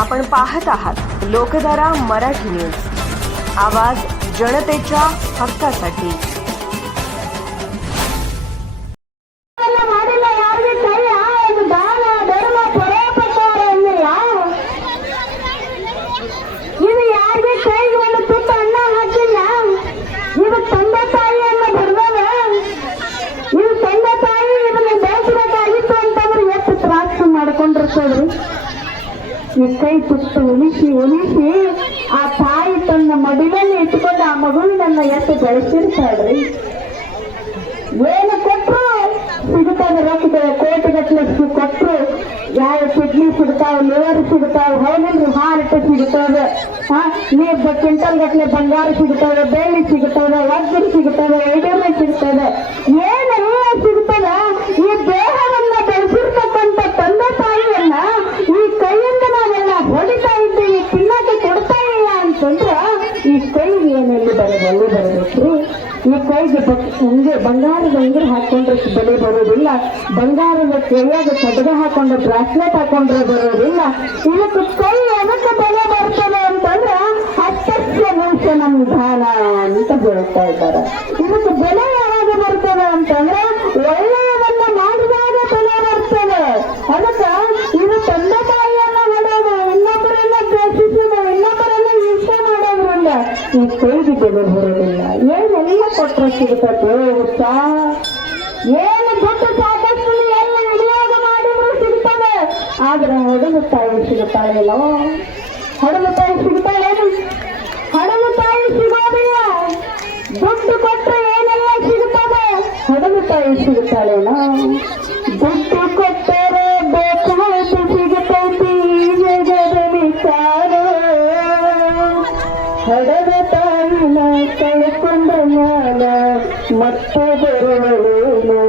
आपण पाहत आहात लोकधारा मराठी न्यूज, आवाज जनतेच्या हक्कासाठी। ಈ ಕೈ ತುತ್ತು ಉಳಿಸಿ ಆ ತಾಯಿ ತನ್ನ ಮಡಿಲಲ್ಲಿ ಇಟ್ಕೊಂಡು ಆ ಮಗುವಿನನ್ನ ಎಷ್ಟು ಬೆಳೆಸಿರ್ತಾಳ್ರಿ. ಏನು ಕೊಟ್ಟರು ಸಿಗುತ್ತಾವೆ, ರೊಕ್ಕ ಕೋಟಿಗಟ್ಟಲೆ ಕೊಟ್ಟರು ಯಾವ ಕಿಡ್ನಿ ಸಿಗ್ತಾವ, ಲಿವರ್ ಸಿಗ್ತಾವ, ಹೌದಿಲ್ರಿ, ಹಾರ್ಟ್ ಸಿಗ್ತಾವೆ, ನೀರ್ ಕ್ವಿಂಟಲ್ ಗಟ್ಟಲೆ ಬಂಗಾರ ಸಿಗ್ತಾವೆ, ಬೆಳ್ಳಿ ಸಿಗ್ತಾವೆ, ವಜ್ರ ಸಿಗ್ತಾವೆ, ಐಡಿಯಮೆ ಸಿಗ್ತದೆ, ಏನೆಲ್ಲ ಸಿಗ್ತದ. ಈ ದೇಹವನ್ನ ಬೆಳೆಸಿರ್ತಕ್ಕಂಥ ತಂದೆ ತಾಯಿಯನ್ನ ಈ ಕೈಯಿಂದ ನಾವೆಲ್ಲ ಹೊಡಿತಾ ಇದ್ದೀವಿ, ತಿನ್ನಕ್ಕೆ ಕೊಡ್ತಾ ಇಲ್ಲ ಅಂತಂದ್ರ ಈ ಕೈಗೆ ಏನೆಲ್ಲಿ ಬರಬೇಕ್ರಿ. ಈ ಕೈಗೆ ಹಂಗೆ ಬಂಗಾರದ ಉಂಗುರ ಹಾಕೊಂಡ್ರೆ ಬೆಲೆ ಬರೋದಿಲ್ಲ, ಬಂಗಾರದ ಕೈಯಾಗ ಕಡಗ ಹಾಕೊಂಡ್ರೆ ಬ್ರಾಸ್ಲೆಟ್ ಹಾಕೊಂಡ್ರೆ ಬರೋದಿಲ್ಲ. ಇದಕ್ಕೆ ಕೈ ಅದಕ್ಕೆ ಬೆಲೆ ಬರ್ತದೆ ಅಂತಂದ್ರೆ ಅತ್ಯಸ್ಯ ನಿಮಿಷ ಧಾನ ಅಂತ ಹೇಳ್ತಾ ಇದ್ದಾರೆ. ಇದಕ್ಕೆ ಬೆಲೆ ಯಾವಾಗ ಬರ್ತದೆ ಅಂತಂದ್ರೆ ಒಳ್ಳೆಯದನ್ನ ಮಾಡಿದಾಗ ಬೆಲೆ ಬರ್ತದೆ. ಅದಕ್ಕೆ ಇದು ತಂದೆ ತಾಯಿಯನ್ನ ಹೊಡೆಯೋದು, ಇನ್ನೊಬ್ಬರನ್ನ ದ್ವೇಷಿಸೋದು, ಇನ್ನೊಬ್ಬರನ್ನ ಹಿಂಸೆ ಮಾಡೋದ್ರಿಂದ ಈ ಕೈಗೆ ಬೆಲೆ ಬರೋದಿಲ್ಲ. ಏನೆಲ್ಲ ಕೊಟ್ಟರೆ ಸಿಗುತ್ತದೆ ಉತ್ಸಾಹ, ಏನು ದುಡ್ಡು ಸಾಕಷ್ಟು ಎಲ್ಲ ವಿನಿಯೋಗ ಮಾಡಿದ್ರು ಸಿಗ್ತದೆ. ಆದ್ರೆ ಹಡಲು ತಾಯಿ ಸಿಗುತ್ತಾಳೇನೋ, ಹಡಲು ತಾಯಿ ಸಿಗುತ್ತಾಳೇನು? ಹಡಲು ತಾಯಿ ಸಿಗೋದಿಲ್ಲ. ದುಡ್ಡು ಕೊಟ್ಟರೆ ಏನೆಲ್ಲ ಸಿಗುತ್ತದೆ, ಹಡಲು ತಾಯಿ ಸಿಗುತ್ತಾಳೇನೋ? ದುಡ್ಡು ಕೊಟ್ಟರೆ ಬೇಕಾಯ್ತು ಸಿಗುತ್ತೈತಿ ಜಗದಲ್ಲಿ ಸಾರು, ಹಡಲ ತಾಯಿನ ಕಳ್ಕೊಂಡ ಮ್ಯಾಲ ಮತ್ತೆ ಬರುವಳೇನು,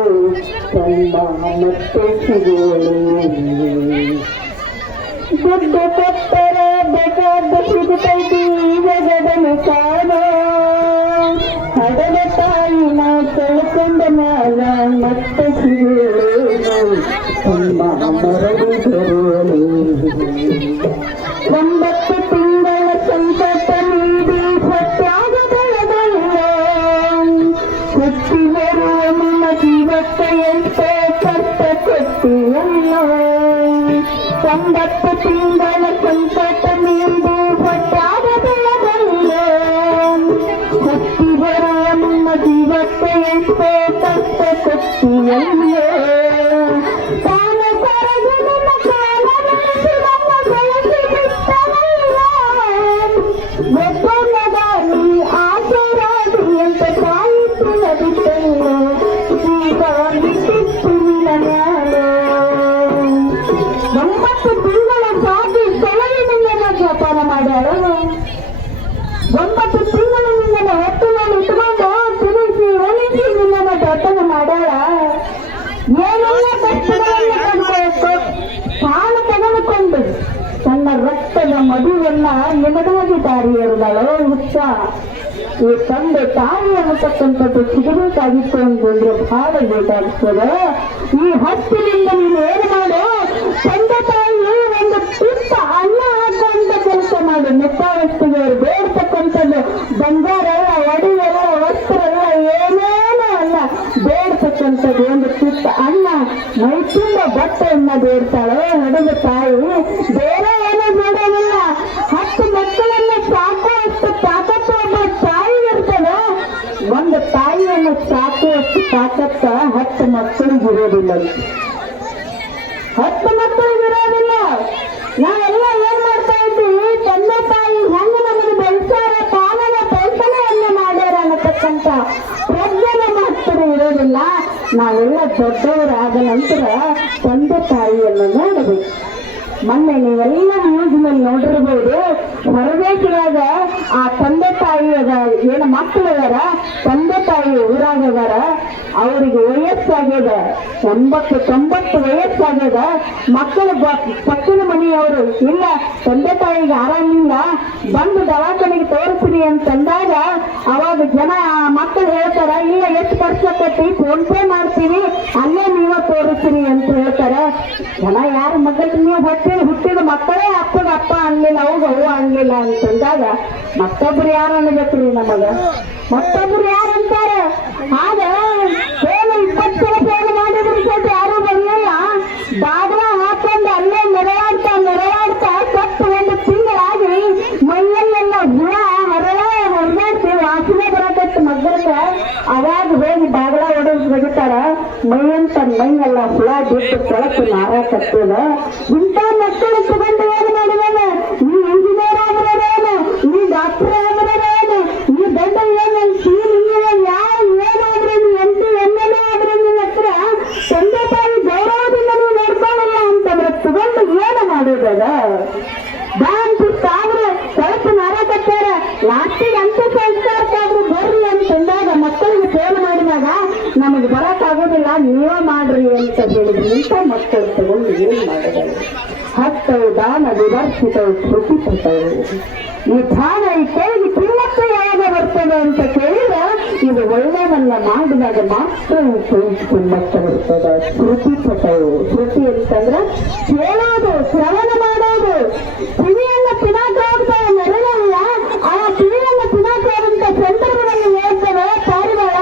ತಮ್ಮ ಮತ್ತೆ ಸಿಗುವಳು. ದುಡ್ಡು ಕೊಟ್ಟರೆ ಬೇಕಾದ ಸಿಗುತ್ತೈತಿ ಜಗದಲ್ಲಿ ಸಾರು, ಹಡಲ ತಾಯಿನ ಕಳ್ಕೊಂಡ ಮ್ಯಾಲ ಮತ್ತೆ ಸಿಗುವಳೇನು, ತಮ್ಮ ಮರಳಿ ಬರುವಳು. 9 ತಿಂಗಳ ಸಂಕಟ ನೀಡಿ ಸತ್ಯಾಗದಳದಲ್ಲ, ಹುಟ್ಟಿ ಬರುವ ನಿಮ್ಮ ಜೀವಕ್ಕೆ ಎಂತೆ ಕಷ್ಟ ಕೊಟ್ಟಿಯಲ್ಲ. 9 ತಿಂಗಳ ಸಂಕಟ ನೀಡಿ ಸತ್ಯಾಗದಳದಲ್ಲ, ಹುಟ್ಟಿ ಬರುವ ನಿಮ್ಮ ಜೀವಕ್ಕೆ ಎಂತೆ ಕಷ್ಟ ಕೊಟ್ಟಿಯಲ್ಲ. ತನ್ನ ರಕ್ತದ ಮದುವನ್ನ ನಿಮಗಾಗಿ ದಾರಿ ಎರೆದಳು ಉತ್ಸಾಹ. ಈ ತಂದೆ ತಾಯಿ ಅನ್ನತಕ್ಕಂಥದ್ದು ಸಿಗಬೇಕಾಗಿತ್ತು ಅಂತಂದ್ರೆ ಬಹಳ ಬೇಕಾಗ್ತದೆ. ಈ ಹತ್ತಿನಿಂದ ನೀನು ಏನು ಮಾಡು, ತಂದೆ ತಾಯಿ ಒಂದು ತುತ್ತ ಅನ್ನ ಹಾಕುವಂತ ಕೆಲಸ ಮಾಡು. ಮುಖಾವಸ್ತಿಗೆ ಅವ್ರು ಬೇಡ್ತಕ್ಕಂಥದ್ದು ಬಂಗಾರ ಅಲ್ಲ, ಒಡಿಯಲ್ಲ, ವಸ್ತ್ರ ಅಲ್ಲ, ಏನೇನೋ ಅಲ್ಲ, ಬೇಡ್ತಕ್ಕಂಥದ್ದು ಒಂದು ತುತ್ತ ಅನ್ನ, ಮೈತುಂಬ ಬಟ್ಟೆಯನ್ನ ಬೇಡ್ತಾಳೆ ಹಡದ ತಾಯಿ. ಬೇರೆ ಏನೋ ಬೇಡೋದಿಲ್ಲ. 10 ಮಕ್ಕಳನ್ನ ಸಾಕುವಷ್ಟು ತಾಕತ್ತು ಒಬ್ಬ ತಾಯಿ ಇರ್ತದೆ. ಒಂದು ತಾಯಿಯನ್ನು ಸಾಕುವಷ್ಟು ತಾಕತ್ತ 10 ಮಕ್ಕಳಿಗಿರೋದಿಲ್ಲ. 10 ಮಕ್ಕಳಿಗಿರೋದಿಲ್ಲ. ನಾವೆಲ್ಲ ಏನ್ ಮಾಡ್ತಾ ಇದ್ದೀವಿ, ತಂದೆ ತಾಯಿ ಹೆಂಗೆ ನಮಗೆ ಬೆಳೆಸಾರ, ಪಾಲನ ಪೋಷಣೆಯನ್ನು ಮಾಡ್ಯಾರ ಅನ್ನತಕ್ಕಂಥ ಪ್ರಜ್ಞೆ ನಮ್ಮ ಹತ್ತಿರ ಇರೋದಿಲ್ಲ. ನಾವೆಲ್ಲ ದೊಡ್ಡವರಾದ ನಂತರ ತಂದೆ ತಾಯಿಯನ್ನು ನೋಡಬೇಕು. ಮೊನ್ನೆ ನೀವೆಲ್ಲ ನ್ಯೂಸ್ನಲ್ಲಿ ನೋಡಿರ್ಬೋದು, ಹೊರದೇಶದಾಗ ಆ ತಂದೆ ತಾಯಿ ಏನು ಮಕ್ಕಳು ಅದಾರ, ತಂದೆ ತಾಯಿ ಊರಾಗದಾರ, ಅವರಿಗೆ ವಯಸ್ಸಾಗ್ಯದ 80-90 ವಯಸ್ಸಾಗ್ಯದ. ಮಕ್ಕಳು ಪಕ್ಕದ ಮನೆಯವರು ಇಲ್ಲ, ತಂದೆ ತಾಯಿಗೆ ಆರಾಮಿಲ್ಲ, ಬಂದು ದವಾಖಾನೆಗೆ ತೋರಿಸ್ರಿ ಅಂತಂದಾಗ ಅವಾಗ ಜನ ಮಕ್ಕಳು ಹೇಳ್ತಾರೆ, ಹೇಳ್ತಾರ, ಇಲ್ಲ ಎಷ್ಟು ಖರ್ಚಾಕತಿ ಫೋನ್ ಪೇ ಮಾಡ್ತೀವಿ ಅಲ್ಲೇ ನೀವ ತೋರಿಸ್ತೀನಿ ಅಂತ ಹೇಳ್ತಾರ. ಜನ ಯಾರ ಮಗಕ್ಕೆ ನೀವು ಹುಟ್ಟಿದ ಮಕ್ಕಳೇ ಅಪ್ಪಗ ಅಪ್ಪ ಅನ್ಲಿಲ್ಲ, ಅವಾಗ ಅವ್ವ ಅನ್ಲಿಲ್ಲ ಅಂತಂದಾಗ ಮತ್ತೊಬ್ರು ಯಾರು ಅನ್ಬೇಕ್ರಿ ನಮಗ? ಮತ್ತೊಬ್ರು ಯಾರು ಅಂತಾರ? ಆಗ ಫೋನ್ 20 ಸಲ ಫೋನ್ ಮಾಡಿದ್ರು ಸಹಿತ ಯಾರು ಬರ್ಲಿಲ್ಲ. ಬಾಗ್ಲ ಹಾಕೊಂಡು ಅಲ್ಲೇ ನೆರಳಾಡ್ತಾ ಸತ್ತು 1 ತಿಂಗಳಾಗಿ ಮೈಯಲ್ಲೆಲ್ಲ ಹುಳ ಹೊರನಾಡ್ತಿ ವಾಸನೆ ಬರಕತ್ತು ಮಗ್ಗಕ್ಕ. ಅವಾಗ ಹೋಗಿ ಬಾಗ್ಲ ಹೊಡೆದು ಬಗಿತಾರ, ಮೈಯೆಲ್ಲ ಹುಳ ಬಿಟ್ಟು ಕೆಳಕ್ಕೆ ನಾರಾಕತ್ತದ. ಇಂಥ ಮಕ್ಕಳು ತಗೊಂಡು ಏನು ಮಾಡಿದಾನ? ನೀ ಇಂಜಿನಿಯರ್ ಆಗಿರೋದೇನು, ನೀ ಡಾಕ್ಟರ್ ಆಗಿರೋದೇನು, ನೀ ದೊಡ್ಡ ಏನಾದ್ರೆ ನೀ ಎಮ್ಮೆಲೆ ಆದ್ರೆ ನಿನ್ನ ಹತ್ರ ತಂದೆ ತಾಯಿ ಗೌರವದಿಂದ ನೀವು ನೋಡ್ಕೊಳ್ಳಲ್ಲ ಅಂತಂದ್ರೆ ತಗೊಂಡು ಏನು ಮಾಡೋದದ? ಬ್ಯಾಂಕಿಸ್ತಾದ್ರೆ ಸ್ವಲ್ಪ ನಾರಾಕತ್ತಾರ, ಲಾಸ್ಟಿಗೆ ಅಂತ ಸಂಸ್ಕಾರಕ್ಕಾದ್ರೂ ಬರ್ರಿ ಅಂತಂದಾಗ ಮಕ್ಕಳಿಗೆ ಫೋನ್ ಮಾಡಿದಾಗ ನಮಗೆ ಬರಕ್ಕಾಗೋದಿಲ್ಲ, ನೀವೇ ಮಾಡ್ರಿ ಅಂತ ಹೇಳಿದ್ರು. ಇಂಥ ಮಕ್ಕಳು ತಗೊಂಡು ಏನ್ ಮಾಡೋದಲ್ಲ? ಹತ್ತವು ದಾನ ವಿವರ್ಷಿತವು ಕೃತಿಪತವು. ಈ ದಾನ ಈ ಕೈಗೆ ಕಿಮ್ಮತ್ತು ಯಾವಾಗ ಬರ್ತದೆ ಅಂತ ಕೇಳಿದ್ರೆ ಇದು ಒಳ್ಳೆಯವನ್ನ ಮಾಡಿದಾಗ ಮಾತ್ರ ಕೈಗೆ ಕಿಮ್ಮತ್ತು ಬರ್ತದೆ. ಕೃತಿಪತವು. ಕೃತಿ ಅಂತಂದ್ರೆ ಕೇಳೋದು, ಶ್ರವಣ ಮಾಡೋದು. ಕಿವಿಯನ್ನ ತಿನ್ನಾಕ ಹೋಗ್ತಾರೆ ನೆರಳಲ್ಲ, ಆ ಕಿವಿಯನ್ನ ತಿನ್ನಾಕ ಹೋದಂತ ಸಂದರ್ಭದಲ್ಲಿ ಹೇಳ್ತಾರೆ ಪಾರಿವಾಳ,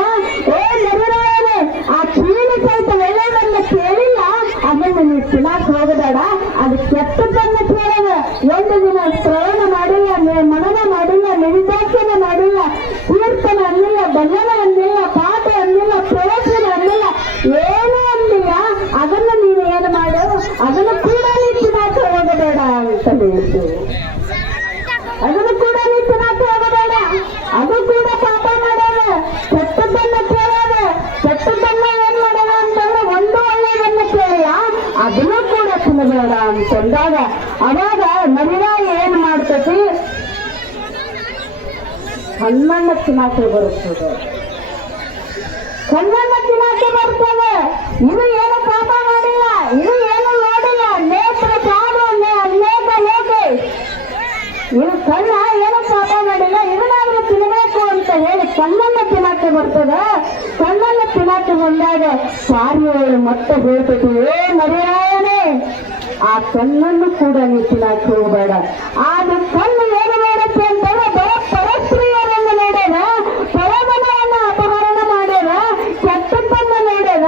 ಏ ನೆರಳಾಯನೆ, ಆ ಕಿವಿನ ಸಹಿತ ಒಳ್ಳೆಯವನ್ನ ಕೇಳಿಲ್ಲ, ಅದನ್ನು ನೀವು ತಿನ್ನಾಕ ಹೋಗಬೇಡ, ಅದು ಕೆಟ್ಟದನ್ನ ಕೇಳದ. 1 ದಿನ ಶ್ರವಣ ಮಾಡಿಲ್ಲ, ಮನನ ಮಾಡಿಲ್ಲ, ಮೆಡಿಟೇಷನ್ ಮಾಡಿಲ್ಲ, ಕೀರ್ತನ ಅನ್ನಿಲ್ಲ, ಭಜನ ಅನ್ನಿಲ್ಲ, ಪಾಠ ಅನ್ನಿಲ್ಲ, ಪ್ರವಚನ ಅನ್ನಿಲ್ಲ, ಏನೂ ಅನ್ನಿಲ್ಲ, ಅದನ್ನ ನೀನು ಏನು ಮಾಡು, ಅದನ್ನು ಕೂಡ ನೀ ತಿನ್ನಾಕ ಹೋಗಬೇಡ ಅಂತ ಹೇಳ್ತು. ಅದನ್ನು ಕೂಡ ನೀ ತಿನ್ನಾಕ ಹೋಗಬೇಡ, ಅದು ಕೂಡ ಪಾಪ ಮಾಡೋದ, ಕೆಟ್ಟದನ್ನ ಕೇಳೋದ. ಕೆಟ್ಟದನ್ನ ಏನ್ ಮಾಡೋದ ಅಂತಂದ್ರೆ ಒಂದು ಒಳ್ಳೆಯದನ್ನ ಕೇಳಿಲ್ಲ, ಅದನ್ನು ಕೂಡ ತಿನ್ನಬೇಡ ಅಂತಂದಾಗ ಅವಾಗ ನರಿನಾಯಿ ಏನ್ ಮಾಡ್ತತಿ? ಕಣ್ಣನ್ನ ತಿನ್ನಾಕೆ ಬರುತ್ತದೆ. ಕಣ್ಣನ್ನ ತಿನ್ನಾಕೆ ಬರ್ತದೆ. ಇದು ಏನು ಪಾಪ ಮಾಡಿಲ್ಲ, ಇದು ಏನು ನೋಡಿಲ್ಲ. ನೇತ್ರ ಸಾಧು ಅನೇಕ ಲೋಕೆ. ಇದು ಕಣ್ಣ ಏನು ಪಾಪ ಮಾಡಿಲ್ಲ, ಇದನ್ನಾದ್ರೂ ತಿನ್ನಬೇಕು ಅಂತ ಹೇಳಿ ಕಣ್ಣನ್ನ ತಿನ್ನಾಕೆ ಬರ್ತದೆ. ಕಣ್ಣನ್ನ ತಿನ್ನಾಕೆ ಬಂದಾಗ ಪಾರಿವಾಳ ಮತ್ತೆ ಹೇಳ್ತದೆ, ಏ ಮರಿಯಾಯನೇ, ಆ ಕಣ್ಣನ್ನು ಕೂಡ ನೀವು ತಿನ್ನಾಕೆ ಹೋಗಬೇಡ. ಅದು ಕಣ್ಣು ಏನು ಮಾಡುತ್ತೆ ಅಂತಂದ್ರೆ ಬರೋ ಪರಸ್ತ್ರೀಯರನ್ನು ನೋಡ್ಯದ, ಪರಮನವನ್ನು ಅಪಹರಣ ಮಾಡ್ಯದ, ಕೆಟ್ಟದ್ದನ್ನ ನೋಡ್ಯದ.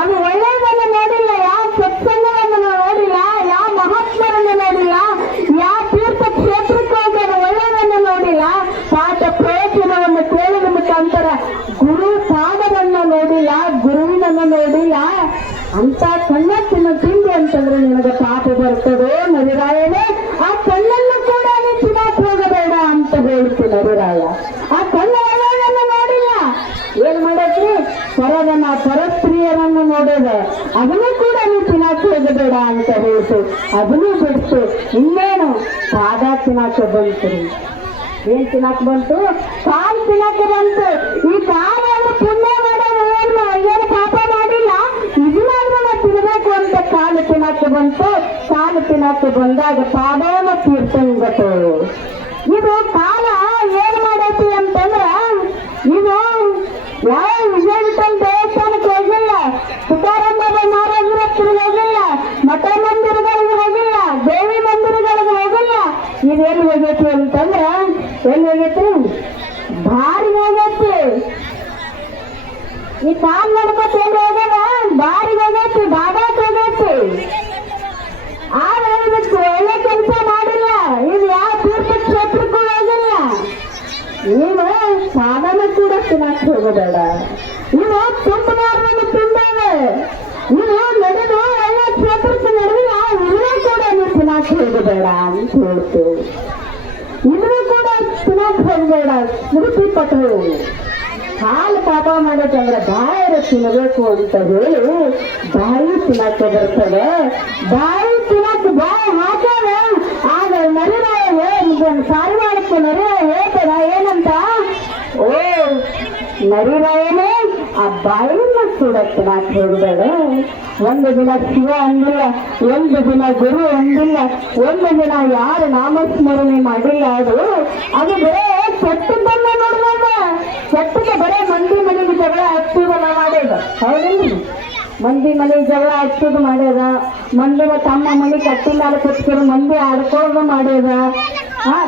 ಅದು ಒಳ್ಳೆಯದನ್ನು ನೋಡಿಲ್ಲ, ಯಾವ ಸತ್ಸಂಗವನ್ನು ನೋಡಿಲ್ಲ, ಯಾವ ಮಹಾತ್ಮರನ್ನು ನೋಡಿಲ್ಲ, ಯಾವ ತೀರ್ಥ ಕ್ಷೇತ್ರಕ್ಕೆ ಹೋಗಿ ಒಳ್ಳೆಯದನ್ನು ನೋಡಿಲ್ಲ, ಪಾಠ ಪ್ರವಚನವನ್ನು ಕೇಳಿದ ಮುಖಾಂತರ ಗುರು ಪಾದವನ್ನು ನೋಡಿಲ್ಲ, ಗುರುವಿನನ್ನು ನೋಡಿಲ್ಲ. ಅಂತ ಕಣ್ಣ ತಿಂಡಿ ಅಂತಂದ್ರೆ ನಿನಗೆ ಪಾಪ ಬರ್ತದೆ ನರಿರಾಯನೇ. ಆ ಕಣ್ಣನ್ನು ಕೂಡ ನೀನು ತಿನ್ನಾಕ ಹೋಗಬೇಡ ಅಂತ ಹೇಳ್ತು ನರಿರಾಯ. ಆ ಕಣ್ಣು ಒಳ್ಳೆಯದನ್ನು ನೋಡಿಲ್ಲ, ಏನ್ ಮಾಡತ್ರಿ? ಪರಸ್ತ್ರೀಯರನ್ನು ನೋಡೋದ, ಅದನ್ನು ಕೂಡ ನೀವು ತಿನ್ನಾಕ ಹೋಗಬೇಡ ಅಂತ ಹೇಳ್ತು. ಅದನ್ನು ಬಿಡ್ತು. ಇನ್ನೇನು ಪಾದ ತಿನ್ನಾಕ ಬಂತು. ಏನ್ ತಿನ್ನಾಕ ಬಂತು? ಕಾಲು ತಿನ್ನಾಕ ಬಂತು. ಈ ಕಾಲನ್ನು ಪುಣ್ಯ ಮಾಡೋದು ಏನು ಪಾಪ ಮಾಡಿಲ್ಲ, ಇದನ್ನಾದ್ರೂ ನಾವು ತಿನ್ಬೇಕು ಅಂತ ಕಾಲು ತಿನ್ನಾಕ ಬಂತು. ಕಾಲು ತಿನ್ನಾಕ ಬಂದಾಗ ಪಾದೋಮ ತೀರ್ಥಂಗತು. ಇದು ಕಾಲ ಏನ್ ಮಾಡೈತಿ ಅಂತಂದ್ರ, ಇದು ಯಾವ ವಿಜಯವಿಠಲ್ ದೇವಸ್ಥಾನಕ್ಕೆ ಹೋಗಿಲ್ಲ, ತುಕಾರಾಮ ಮಹಾರಾಜರ ಹತ್ರ ಹೋಗಿಲ್ಲ, ಮಠ ಮಂದಿರಗಳಿಗೆ ಹೋಗಿಲ್ಲ, ದೇವಿ ಮಂದಿರಗಳಿಗೆ ಹೋಗಿಲ್ಲ. ಇದೇನು ಹೋಗೈತಿ ಅಂತಂದ್ರ ಎಲ್ಲಿ ಹೋಗೈತಿ? ಬಾರಿಗೆ ಹೋಗೈತಿ. ಈ ಕಾಲ್ ನಡ್ಕೊತ ಎಲ್ಲಿ ಹೋಗ್ಯದ? ಬಾರಿಗೆ ಹೋಗೈತಿ, ಬಾಬಾಕ್ ಹೋಗೈತಿ. ಆದ್ರೆ ಇದಕ್ಕೆ ಒಳ್ಳೆ ಕೆಲಸ ಮಾಡಿಲ್ಲ, ಇದು ಯಾವ ತೀರ್ಥ ಕ್ಷೇತ್ರಕ್ಕೂ ಹೋಗಿಲ್ಲ. ನೀನು ಸಾಧನ ಕೂಡ ತಿನ್ನಾಕ ಹೋಗಬೇಡ. ನೀವು ತುಂಬಬಾರ್ದನ್ನು ತಿಂದಾವ, ನೀವು ನಡೆದು ಒಳ್ಳೆ ಕ್ಷೇತ್ರಕ್ಕೆ ನಡೆದಿಲ್ಲ, ಇದನ್ನೂ ಕೂಡ ನೀವು ತಿನ್ನಾಕ ಹೋಗಬೇಡ ಅಂತ ಹೇಳ್ತೇವೆ. ಇದನ್ನು ಕೂಡ ತಿನ್ನಾಕ ಹೋಗಬೇಡ. ಸ್ಮೃತಿ ಪಟು ಹಾಲು ಪಾಪ ಮಾಡಬೇಕಂದ್ರೆ ಬಾಯಿರ ತಿನ್ನಬೇಕು ಅಂತ ಹೇಳಿ ಬಾಯಿ ತಿನ್ನಕ್ಕೆ ಬರ್ತದೆ. ಬಾಯಿ ತಿನ್ನಕ್ಕೆ ಬಾಯಿ ಹಾಕ್ಯಾರ. ಆಗ ನರಿರಾಯ ಸಾರಿ ಮಾಡಕ್ಕೆ ನರಿರಾಯ ಹೇಳ್ತದ ಏನಂತ? ಓ ನರಿರಾಯನೇ, ಆ ಬಾಯಿನ ಕೂಡ ತಿನ್ನಕ್ಕೆ ಹೋಗಬೇಡ. ಒಂದು ದಿನ ಶಿವ ಅಂದಿಲ್ಲ, ಒಂದು ದಿನ ಗುರು ಅಂದಿಲ್ಲ, ಒಂದು ದಿನ ಯಾರು ನಾಮಸ್ಮರಣೆ ಮಾಡಿಲ್ಲ, ಅದು ಬರೇ ಕೆಟ್ಟದ್ದನ್ನ ನೋಡುವಾಗ ಕೆಟ್ಟದ ಬರೇ ಮಂದಿ ಮನೆಗೆ ಹಚ್ಚುದಲ್ಲ ಮಾಡ್ಯದ ಹೌದಿಲ್ಲ ಮಂದಿ ಮನೆ ಜಗಳ ಹಚ್ಚೋದು ಮಾಡ್ಯದ ಮಂದಿ ತಮ್ಮ ಮನೆ ಕಟ್ಟಿಲ್ಲ ಕಚ್ಚಿರೋ ಮಂದಿ ಆಡ್ಕೊಳ್ಳೋದು ಮಾಡ್ಯದ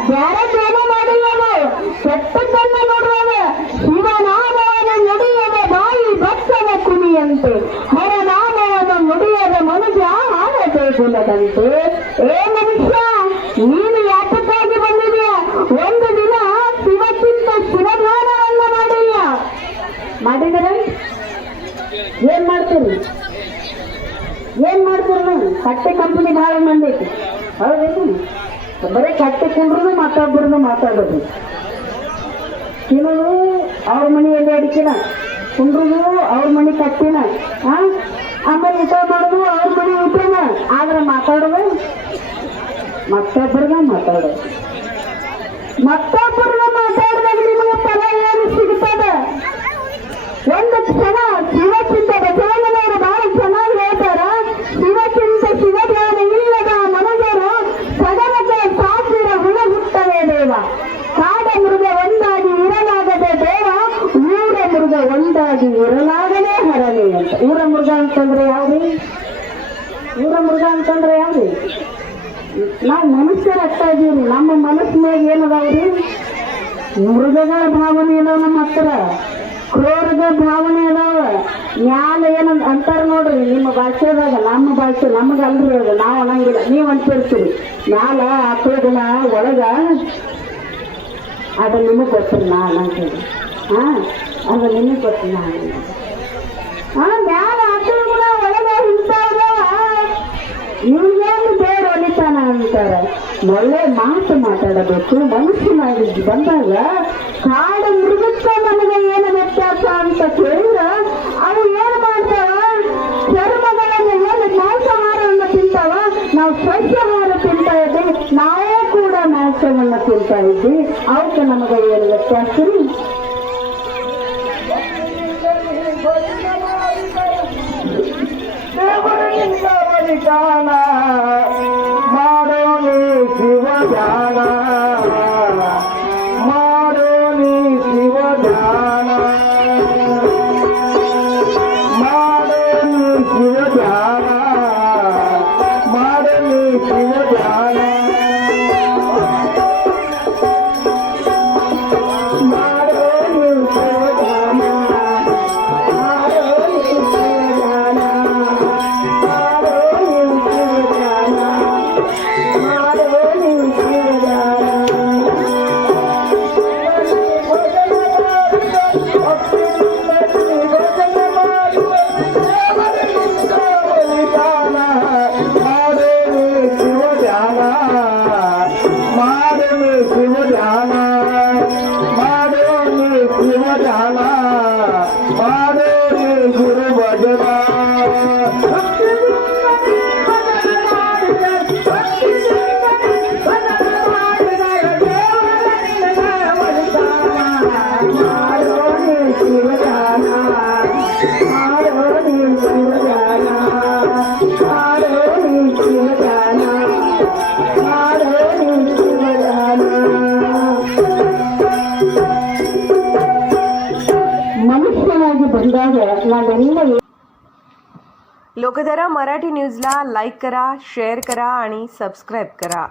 ಬ್ಯಾರೆ ಬೇರೆ ಮಾಡಿಲ್ಲ ಕೆಟ್ಟದನ್ನ ನೋಡುವಾಗ ಶಿವನಾಮವನ್ನು ನುಡಿಯದ ಬಾಯಿ ಭಕ್ತನ ಕುಣಿಯಂತೆ ಹರನಾಮವನ್ನು ನುಡಿಯದ ಮನುಜ ಆಡಬೇಕುಲ್ಲದಂತೆ ಏ ಮನುಷ್ಯ ನೀನು ಯಾತಕ್ಕಾಗಿ ಬಂದಿದೆಯಾ ಒಂದು ದಿನ ಶಿವಚಿಂತ ಶಿವಧ್ಯಾನವನ್ನ ಮಾಡಿದರೆ ಏನ್ ಮಾಡ್ತೀರಿ ನೀವು ಕಟ್ಟೆ ಕಂಪನಿ ಭಾಳ ಮಂದಿ ಐತಿ ಹೌದೇನು ಬರೀ ಕಟ್ಟೆ ಕುಂಡ್ರು ಮಾತಾಡೋದು ತಿನ್ನೋದು ಅವ್ರ ಮನೆಯಲ್ಲಿ ಅಡಿಕೆನ ಕುಂಡ್ರುದು ಅವ್ರ ಮನೆ ಕಟ್ಟಿನ ಆಮೇಲೆ ಊಟ ಮಾಡೋದು ಅವ್ರ ಮನೆ ಊಟನ ಆದ್ರೆ ಮಾತಾಡೋದು ಮತ್ತೊಬ್ಬರಿಗೆ ಮಾತಾಡಿದಾಗ ನಿಮಗೆ ಫಲ ಏನು ಸಿಗ್ತದ ಒಂದು ಕ್ಷಣ ಶಿವಚಿಂತ ಬಸವಣ್ಣನವರು ಬಹಳ ಚೆನ್ನಾಗಿ ಹೇಳ್ತಾರ ಶಿವಚಿಂತ ಶಿವಧ್ಯಾನ ಇಲ್ಲದ ಮನುಜರು ಸದನಕ್ಕೆ ಸಾವಿರ ಹುಳ ಹುಟ್ಟವೇ ದೇವ ಕಾಡ ಮೃಗ ಒಂದಾಗಿ ಇರಲಾಗದೆ ದೇವ ಊರ ಮೃಗ ಒಂದಾಗಿ ಇರಲಾಗದೆ ಹರಲಿ ಅಂತ ಊರ ಮೃಗ ಅಂತಂದ್ರೆ ಯಾವ್ರಿ ನಾವು ಮನುಷ್ಯರ ಅಷ್ಟ ಇದೀವಿ ನಮ್ಮ ಮನಸ್ಸಿನಾಗ ಏನದಾವ್ರಿ ಮೃಗಗಳ ಭಾವನೆ ಅದಾವ ನಮ್ಮ ಹತ್ರ ಕ್ರೋಧದ ಭಾವನೆ ಅದಾವ ಜ್ಞಾನ ಏನಂತ ಅಂತಾರ ನೋಡ್ರಿ ನಿಮ್ಮ ಭಾಷೆದಾಗ ನಮ್ಮ ಭಾಷೆ ನಮಗಲ್ರಿ ಅದು ನಾವು ಅನ್ನಂಗಿಲ್ಲ ನೀವು ಅಂತಿರ್ತೀರಿ ಮ್ಯಾಲ ಆಕಳಗಳ ಒಳಗ ಅದು ನಿಮಗೆ ಗೊತ್ತಿರಿ ನಾ ಅನ್ನಂಗಿಲ್ಲ ಅದು ನಿಮಗೆ ಗೊತ್ತಿರಿ ನಾ ಮ್ಯಾಲ ಆಕಳಗಳ ಒಳಗ ಇಂಥವ್ರ ನಿಮ್ಗೇನು ಬೇಡ ಒಲಿತಾನ ಅಂತಾರ ಒಳ್ಳೆ ಮಾತು ಮಾತಾಡಬೇಕು ಮನುಷ್ಯನಾಗಿ ಬಂದಾಗ ಕಾಡು ಮೃಗಕ್ಕ ನಮಗೆ ಏನು ವ್ಯತ್ಯಾಸ ಅಂತ ಕೇಳಿದ್ರ ಅವು ಏನು ಮಾಡ್ತಾವ ಚರ್ಮಗಳನ್ನು ಏನು ಮಾಂಸಾಹಾರವನ್ನು ತಿಂತಾವ ನಾವು ಸಸ್ಯಾಹಾರ ತಿಂತಾ ಇದ್ದೀವಿ ನಾವೇ ಕೂಡ ಮಾಂಸವನ್ನು ತಿಂತಾ ಇದ್ವಿ ಅವಕ್ಕೆ ನಮಗೆ ಏನು ವ್ಯತ್ಯಾಸ ರೀ ಬಲಿದಾನ ಮಾಡೋನಿ ಶಿವದಾನ ಮಾಡೋನಿ ಶಿವದಾನ ಮಾಡೋನಿ ಶಿವದಾನ ಮಾಡೋನಿ ಶಿವದಾನ ಗುರು ಭಜನಾ मनुष्यनागी ಬಂದಾಗ ನಾವೆಲ್ಲ लोकधारा मराठी न्यूजला लाईक करा, शेअर करा आणि सबस्क्राईब करा.